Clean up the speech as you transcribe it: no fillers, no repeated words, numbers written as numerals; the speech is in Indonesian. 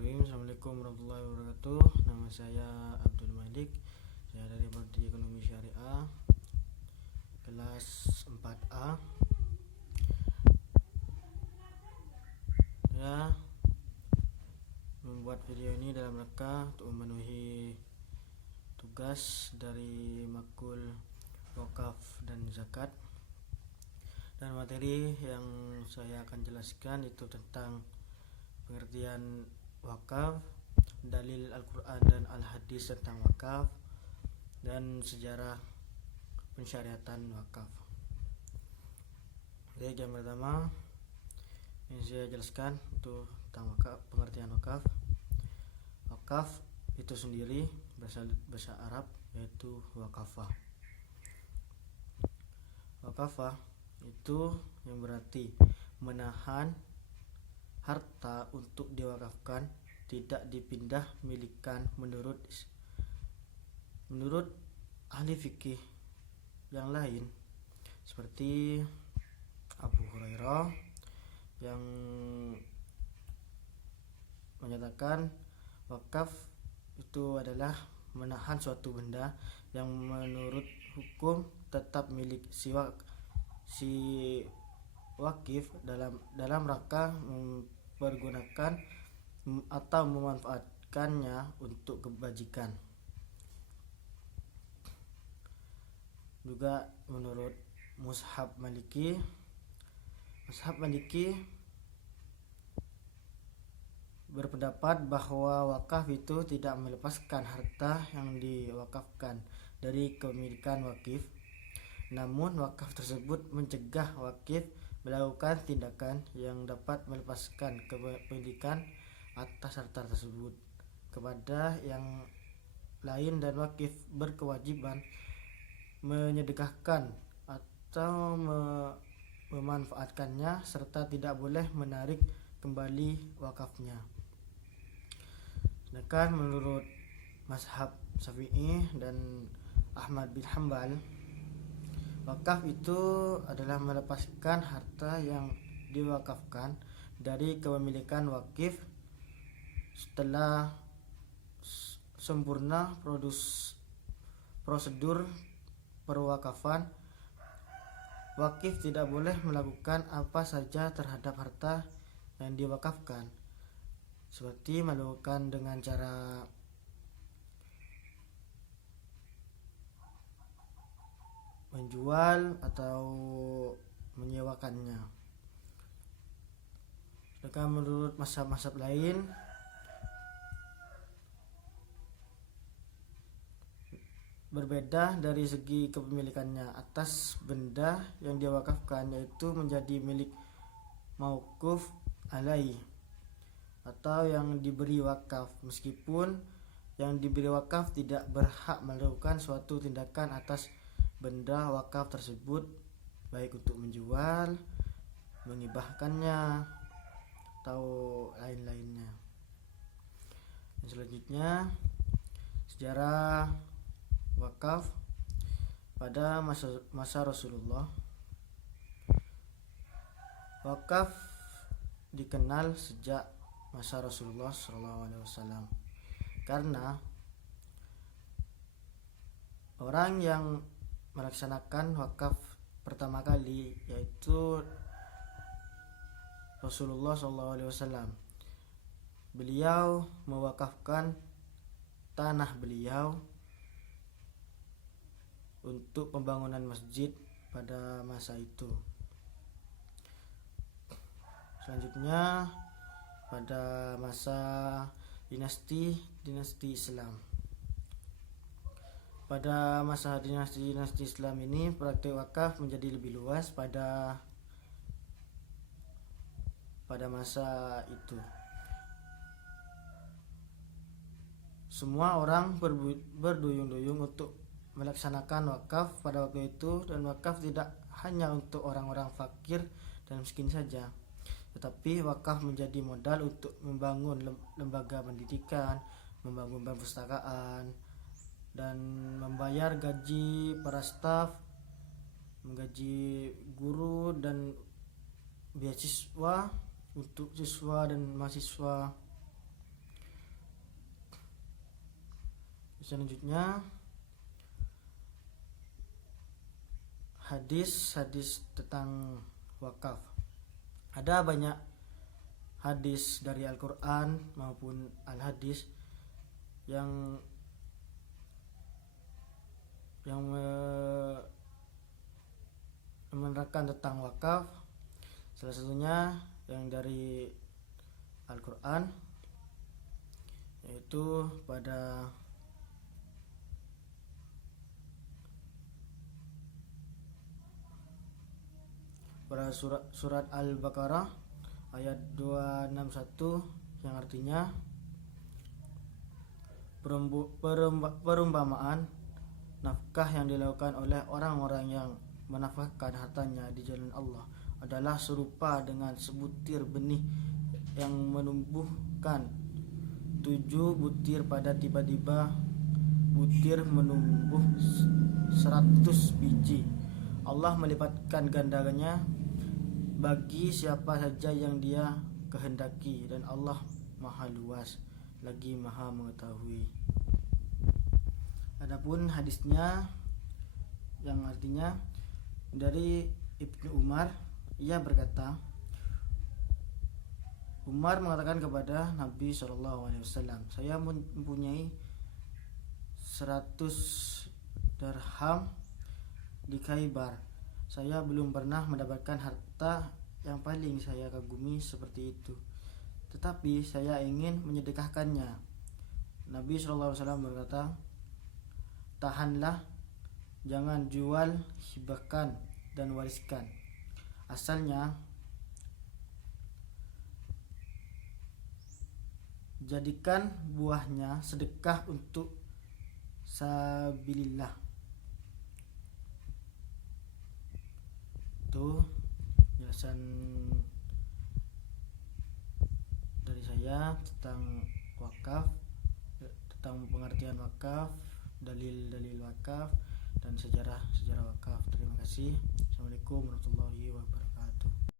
Bismillahirrahmanirrahim. Assalamualaikum warahmatullahi wabarakatuh. Nama saya Abdul Malik. Saya dari Prodi Ekonomi Syariah kelas 4A. Saya membuat video ini dalam rangka untuk memenuhi tugas dari makul wakaf dan zakat. Dan materi yang saya akan jelaskan itu tentang pengertian wakaf, dalil Al-Quran dan Al-Hadis tentang wakaf, dan sejarah pensyariatan wakaf. Oke, yang pertama yang saya jelaskan itu tentang wakaf, pengertian wakaf. Wakaf itu sendiri berasal bahasa Arab yaitu wakafah. Wakafah itu yang berarti menahan harta untuk diwakafkan, tidak dipindah milikan menurut ahli fikih yang lain seperti Abu Hurairah yang menyatakan wakaf itu adalah menahan suatu benda yang menurut hukum tetap milik si wakif dalam rangka mempergunakan atau memanfaatkannya untuk kebajikan. Juga menurut Mazhab Maliki berpendapat bahwa wakaf itu tidak melepaskan harta yang diwakafkan dari kepemilikan wakif. Namun wakaf tersebut mencegah wakif melakukan tindakan yang dapat melepaskan kepemilikan atas harta tersebut kepada yang lain, dan wakif berkewajiban menyedekahkan atau memanfaatkannya serta tidak boleh menarik kembali wakafnya. Sedangkan menurut mazhab Syafi'i dan Ahmad bin Hanbal, wakaf itu adalah melepaskan harta yang diwakafkan dari kepemilikan wakif setelah sempurna prosedur perwakafan. Wakif tidak boleh melakukan apa saja terhadap harta yang diwakafkan, seperti melakukan dengan cara menjual atau menyewakannya. Sedangkan menurut mazhab lain, berbeda dari segi kepemilikannya atas benda yang diwakafkan, yaitu menjadi milik mauquf alaih atau yang diberi wakaf, meskipun yang diberi wakaf tidak berhak melakukan suatu tindakan atas benda wakaf tersebut, baik untuk menjual, mengibahkannya, atau lain-lainnya. Dan selanjutnya, sejarah wakaf pada masa Rasulullah. Wakaf dikenal sejak masa Rasulullah SAW karena orang yang melaksanakan wakaf pertama kali yaitu Rasulullah SAW. Beliau mewakafkan tanah beliau untuk pembangunan masjid pada masa itu. Selanjutnya pada masa dinasti Islam. Pada masa dinasti Islam ini, praktik wakaf menjadi lebih luas pada masa itu. Semua orang berduyun-duyun untuk melaksanakan wakaf pada waktu itu, dan wakaf tidak hanya untuk orang-orang fakir dan miskin saja, tetapi wakaf menjadi modal untuk membangun lembaga pendidikan, membangun perpustakaan, dan membayar gaji para staf, menggaji guru, dan beasiswa untuk siswa dan mahasiswa. Selanjutnya hadis tentang wakaf. Ada banyak hadis dari Al-Quran maupun Al-Hadis yang menerangkan tentang wakaf. Salah satunya yang dari Al-Quran, yaitu pada surat Al-Baqarah ayat 261 yang artinya perumpamaan nafkah yang dilakukan oleh orang-orang yang menafkahkan hartanya di jalan Allah adalah serupa dengan sebutir benih yang menumbuhkan 7 butir pada tiba-tiba butir menumbuh 100 biji. Allah melipatkan gandanya bagi siapa saja yang Dia kehendaki, dan Allah Maha luas lagi Maha mengetahui. Adapun hadisnya yang artinya dari Ibnu Umar, ia berkata, Umar mengatakan kepada Nabi SAW, saya mempunyai 100 dirham di Khaybar. Saya belum pernah mendapatkan harta yang paling saya kagumi seperti itu, tetapi saya ingin menyedekahkannya. Nabi SAW berkata, tahanlah, jangan jual, hibahkan dan wariskan. Asalnya jadikan buahnya sedekah untuk sabilillah. Itu penjelasan dari saya tentang wakaf, tentang pengertian wakaf, dalil-dalil wakaf, dan sejarah wakaf. Terima kasih. Assalamualaikum warahmatullahi wabarakatuh.